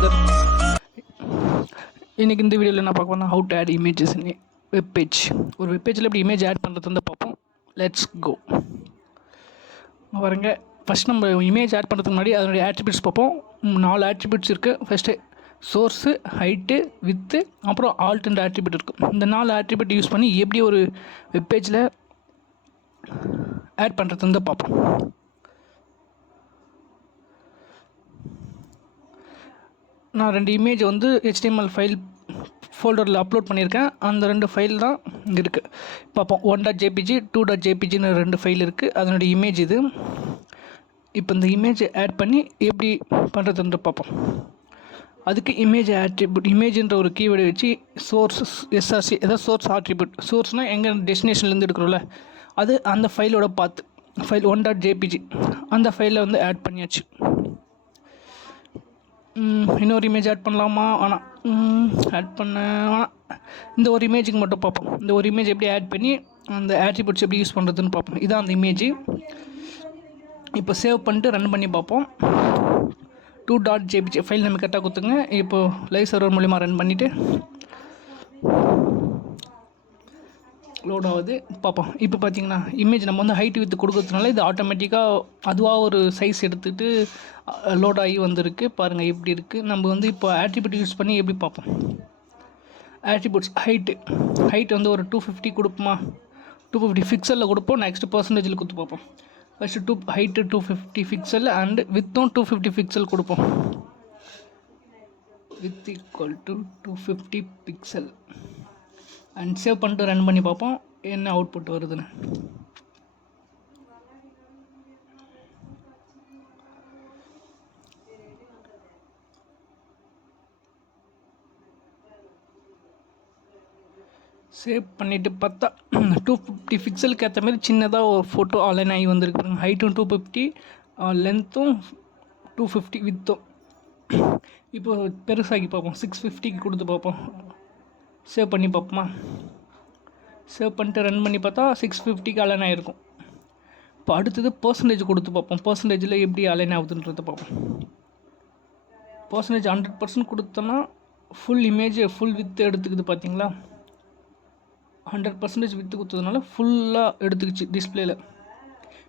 another. இன்றைக்கி இந்த வீடியோவில் என்ன பார்க்க போனால் how to add images in web page. ஒரு வெப் பேஜில் எப்படி இமேஜ் ஆட் பண்ணுறது வந்து பார்ப்போம். Let's go. பாருங்க, ஃபஸ்ட் நம்ம இமேஜ் ஆட் பண்ணுறதுக்கு முன்னாடி அதனுடைய ஆட்ரிபியூட்ஸ் பார்ப்போம். 4 ஆட்ரிபியூட்ஸ் இருக்குது. ஃபஸ்ட்டு சோர்ஸு, ஹைட்டு, வித்து, அப்புறம் ஆல்ட்ன்ற ஆட்ரிபியூட் இருக்குது. இந்த 4 ஆட்ரிபியூட் யூஸ் பண்ணி எப்படி ஒரு வெப் பேஜில் ஆட் பண்ணுறது வந்து பார்ப்போம். நான் 2 இமேஜ் வந்து HTML ஃபைல் ஃபோல்டரில் அப்லோட் பண்ணியிருக்கேன். அந்த 2 ஃபைல் தான் இங்கே இருக்குது. பார்ப்போம். 1.jpg 2.jpgன்னு 2 ஃபைல் இருக்குது. அதனுடைய இமேஜ் இது. இப்போ இந்த இமேஜ் ஆட் பண்ணி எப்படி பண்ணுறதுன்ற பார்ப்போம். அதுக்கு இமேஜ் ஆட்ரிபியூட், இமேஜ்ன்ற ஒரு கீவேர்டு வச்சு சோர்ஸ் SRC, ஏதாவது சோர்ஸ் ஆட்ரிபியூட். சோர்ஸ்னால் எங்கள் டெஸ்டினேஷன்லேருந்து எடுக்கிறோம்ல, அது அந்த ஃபைலோட பார்த்து ஃபைல் 1.jpg அந்த ஃபைலில் வந்து ஆட் பண்ணியாச்சு. இன்னொரு இமேஜ் ஆட் பண்ணலாமா? ஆனால் ஆட் பண்ண வேணாம். இந்த ஒரு இமேஜுக்கு மட்டும் பார்ப்போம். இந்த ஒரு இமேஜ் எப்படி ஆட் பண்ணி அந்த ஆட்ரிபியூட்ஸ் எப்படி யூஸ் பண்ணுறதுன்னு பார்ப்போம். இதான் அந்த இமேஜ். இப்போ சேவ் பண்ணிட்டு ரன் பண்ணி பார்ப்போம். 2.jpg ஃபைல் நம்ம கரெக்டாக கொடுத்துங்க. இப்போது லைவ் சர்வர் மூலிமா ரன் பண்ணிவிட்டு லோட் ஆகுது, பார்ப்போம். இப்போ பார்த்தீங்கன்னா இமேஜ் நம்ம வந்து ஹைட் வித்து கொடுக்கறதுனால இது ஆட்டோமேட்டிக்காக அதுவாக ஒரு சைஸ் எடுத்துகிட்டு லோட் ஆகி வந்திருக்கு. பாருங்கள் எப்படி இருக்குது. நம்ம வந்து இப்போ ஆட்ரிபியூட் யூஸ் பண்ணி எப்படி பார்ப்போம். ஆட்ரிபியூட்ஸ் ஹைட் வந்து ஒரு 250 கொடுப்போமா? 250 பிக்சலில் கொடுப்போம். நெக்ஸ்ட் பர்சன்டேஜில் கொடுத்து பார்ப்போம். ஃபஸ்ட்டு ஹைட்டு 250 பிக்சல் அண்ட் வித்தும் 250 பிக்சல் கொடுப்போம். Width equal to 250 pixel and save பண்ணிட்டு ரன் பண்ணி பார்ப்போம் என்ன அவுட்புட் வருதுன்னு. சேவ் பண்ணிவிட்டு பார்த்தா 250 பிக்சலுக்கு ஏற்ற மாதிரி சின்னதாக ஒரு ஃபோட்டோ அலைன் ஆகி வந்திருக்கு. ஹைட்டும் 250, லென்த்தும் 250, வித்தும். இப்போ பெருசாகி பார்ப்போம். 650க்கு கொடுத்து பார்ப்போம். சேவ் பண்ணி பார்ப்போமா? சேவ் பண்ணிட்டு ரன் பண்ணி பார்த்தா 650க்கு அலைன் ஆகிருக்கும். இப்போ அடுத்தது பர்சன்டேஜ் கொடுத்து பார்ப்போம். பர்சன்டேஜில் எப்படி அலைன் ஆகுதுன்றதை பார்ப்போம். பர்சன்டேஜ் 100% கொடுத்தோன்னா ஃபுல் இமேஜ் ஃபுல் வித்து எடுத்துக்குது. பார்த்தீங்களா? 100% வித்து கொடுத்ததுனால ஃபுல்லாக எடுத்துக்கிச்சு டிஸ்பிளேயில்.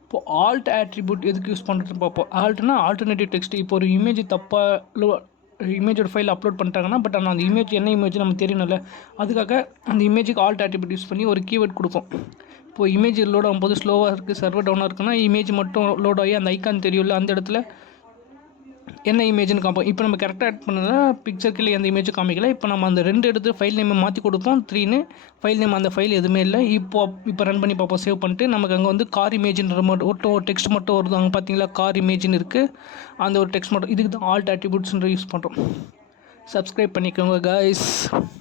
இப்போது ஆல்ட் ஆட்ரிபியூட் எதுக்கு யூஸ் பண்ணுறதுன்னு பார்ப்போம். ஆல்ட்னா ஆல்டர்னேட்டிவ் டெக்ஸ்ட். இப்போ ஒரு இமேஜ் தப்பாக இமேஜோட ஃபைல் அப்லோட் பண்ணிட்டாங்கன்னா, பட் ஆனால் அந்த இமேஜ் என்ன இமேஜ் நமக்கு தெரியணும்ல, அதுக்காக அந்த இமேஜுக்கு ஆல்ட் ஆட்ரிபியூட் யூஸ் பண்ணி ஒரு கீவேர்ட் கொடுப்போம். இப்போது இமேஜ் லோட் ஆகும்போது ஸ்லோவாக இருக்குது, சர்வர் டவுனாக இருக்குன்னா இமேஜ் மட்டும் லோட் ஆகி அந்த ஐக்கான் தெரியும்ல, அந்த இடத்துல என்ன இமேஜ்னு காமிப்போம். இப்போ நம்ம கரெக்டாக ஆட் பண்ணல, பிக்சர் கீழே எந்த இமேஜும் காமிக்கல. இப்போ நம்ம அந்த 2 எடுத்து ஃபைல் நேமை மாற்றி கொடுப்போம். 3ன்னு ஃபைல் நேம், அந்த ஃபைல் எதுவுமே இல்லை. இப்போ ரன் பண்ணி பார்ப்போம். சேவ் பண்ணிட்டு நமக்கு அங்கே வந்து கார் இமேஜின்ற மட்டும் ஒரு டெக்ஸ்ட் மட்டும் வருது. அங்கே பார்த்தீங்களா கார் இமேஜின்னு இருக்குது. அந்த ஒரு டெக்ஸ்ட் மட்டும். இதுக்கு தான் ஆல்ட் ஆட்ரிபியூட்ஸ்ன்ற யூஸ் பண்ணுறோம். சப்ஸ்கிரைப் பண்ணிக்கோங்க கைஸ்.